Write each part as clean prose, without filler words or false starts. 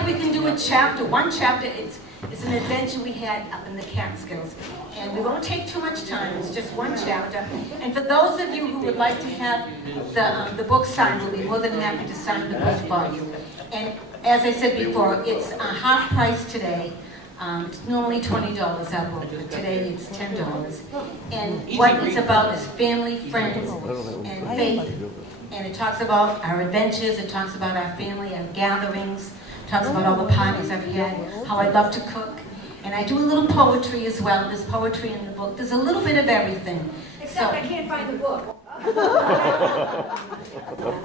like we can do a chapter, one chapter. It's an adventure we had up in the Catskills. And we won't take too much time, it's just one chapter. And for those of you who would like to have the book signed, we'll be more than happy to sign the book for you. And as I said before, it's half price today. It's normally $20 our book, but today it's $10. And what it's about is family, friends, and faith. And it talks about our adventures, it talks about our family, our gatherings, it talks about all the parties I've had, how I love to cook. And I do a little poetry as well. There's poetry in the book. There's a little bit of everything. Except I can't find the book.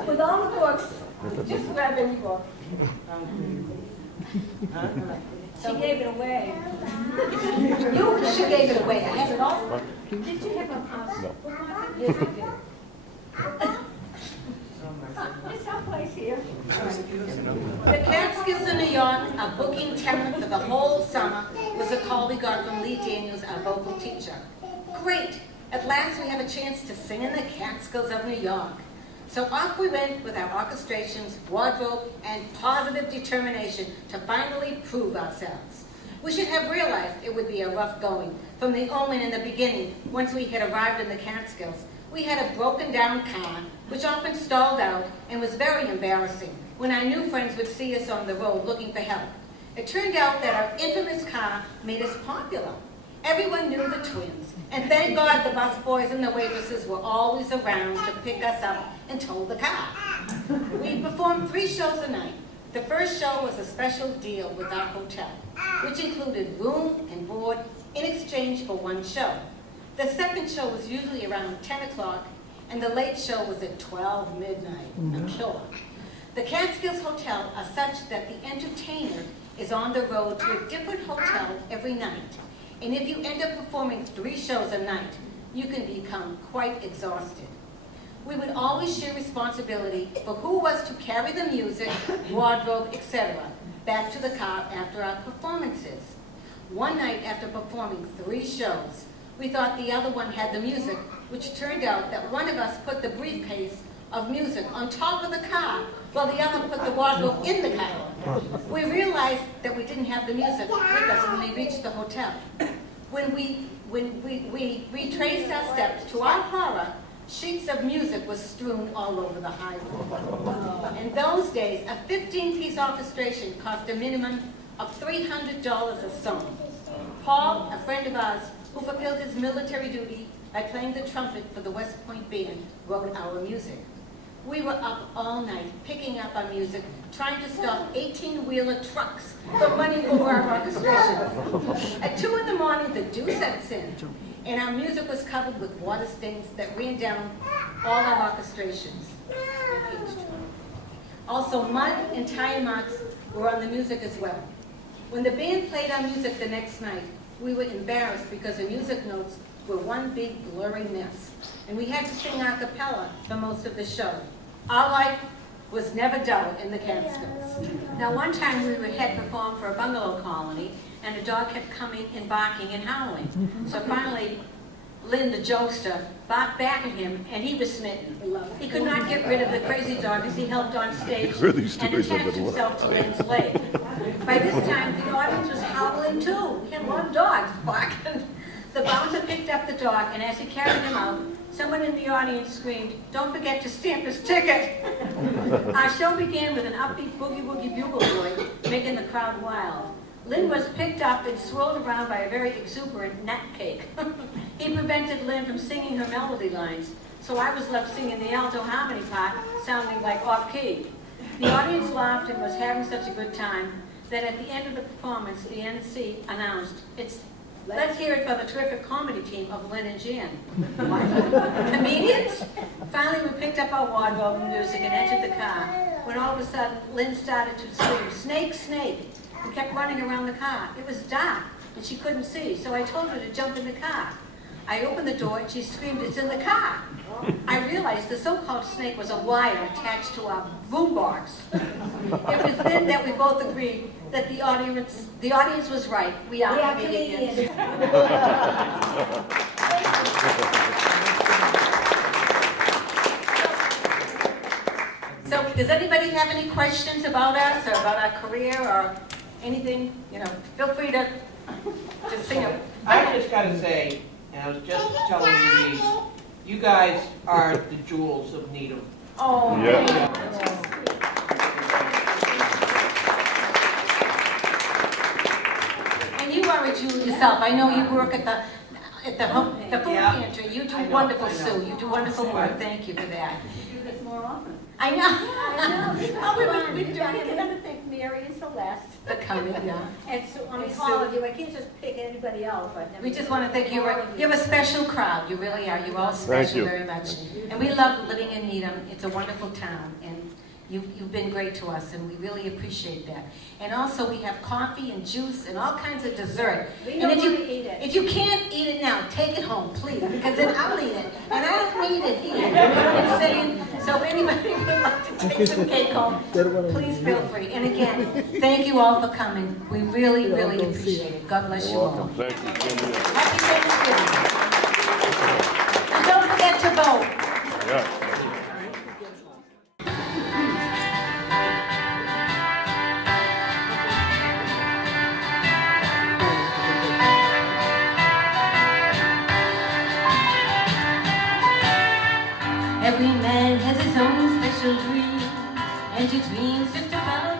With all the books, just grab any book. She gave it away. She gave it away. I have it all. Did you have a No. Yes, I did. It's someplace here. The Catskills in New York, our booking tenant for the whole summer, was a call we got from Lee Daniels, our vocal teacher. Great! At last we have a chance to sing in the Catskills of New York. So off we went with our orchestrations, wardrobe, and positive determination to finally prove ourselves. We should have realized it would be a rough going. From the omen in the beginning, once we had arrived in the Catskills, we had a broken down car, which often stalled out and was very embarrassing when our new friends would see us on the road looking for help. It turned out that our infamous car made us popular. Everyone knew the twins, and thank God the busboys and the waitresses were always around to pick us up and tow the car. We performed 3 shows a night. The first show was a special deal with our hotel, which included room and board in exchange for 1 show. The second show was usually around 10 o'clock, and the late show was at 12 midnight, a killer. The Catskills Hotel are such that the entertainer is on the road to a different hotel every night. And if you end up performing 3 shows a night, you can become quite exhausted. We would always share responsibility for who was to carry the music, wardrobe, etc., back to the car after our performances. One night after performing 3 shows, we thought the other one had the music, which turned out that one of us put the briefcase of music on top of the car, while the other put the wardrobe in the car. We realized that we didn't have the music with us when we reached the hotel. When we retraced our steps, to our horror, sheets of music was strewn all over the highway. In those days, a 15-piece orchestration cost a minimum of $300 a song. Paul, a friend of ours, who fulfilled his military duty by playing the trumpet for the West Point Band, wrote our music. We were up all night picking up our music, trying to stop 18-wheeler trucks from running over our orchestrations. At 2 in the morning, the dew sets in, and our music was covered with water stains that ran down all our orchestrations. Also, mud and tire marks were on the music as well. When the band played our music the next night, we were embarrassed because the music notes were one big blurry mess, and we had to sing a cappella for most of the show. Our life was never dull in the Catskills. Now, one time we had performed for a bungalow colony, and a dog kept coming and barking and howling. So finally, Lynn, the jokester, barked back at him, and he was smitten. He could not get rid of the crazy dog as he helped on stage and attached himself to Lynn's leg. By this time, the audience was howling too. We had a lot of dogs barking. The bouncer picked up the dog, and as he carried him out, someone in the audience screamed, "Don't forget to stamp his ticket." Our show began with an upbeat boogie-woogie bugle boy, making the crowd wild. Lynn was picked up and swirled around by a very exuberant nut cake. He prevented Lynn from singing her melody lines, so I was left singing the alto harmony part, sounding like off-key. The audience laughed and was having such a good time that at the end of the performance, the NC announced, "Let's hear it for the terrific comedy team of Lynn and Jan." Comedians? Finally, we picked up our wardrobe and music and entered the car, when all of a sudden, Lynn started to scream, "Snake, snake," and kept running around the car. It was dark, and she couldn't see, so I told her to jump in the car. I opened the door, and she screamed, "It's in the car." I realized the so-called snake was a wire attached to our boombox. It was then that we both agreed that the audience was right. We are comedians. So does anybody have any questions about us or about our career or anything? You know, feel free to sing it. I just gotta say, and I was just telling you, you guys are the jewels of Needham. Oh, Yeah. and you are a jewel yourself. I know you work at the food Yeah. pantry. You do I know, wonderful, I know. Sue. You do wonderful work. Thank you for that. Do this more often. I know. I know. Oh, we do I can thank Mary and Celeste. for coming, yeah. And so, I mean, And all Sue. of you, I can't just pick anybody else, but. I We mean, just want to thank you. all of you. You're a special crowd. You really are. You're all special you. very much. And we love living in Needham. It's a wonderful town. And you've been great to us, and we really appreciate that. And also, we have coffee and juice and all kinds of dessert. We And don't if you, want to eat it. if you can't eat it now, take it home, please, because then I'll eat it. And I don't need it here. You know what I'm saying? So if anybody would like to take some cake home, please feel free. And again, thank you all for coming. We really, really appreciate it. God bless you all. Welcome. Thank you, Cindy. Happy Thanksgiving. And don't forget to vote. Yeah. Every man has his own special dream, and your dreams just about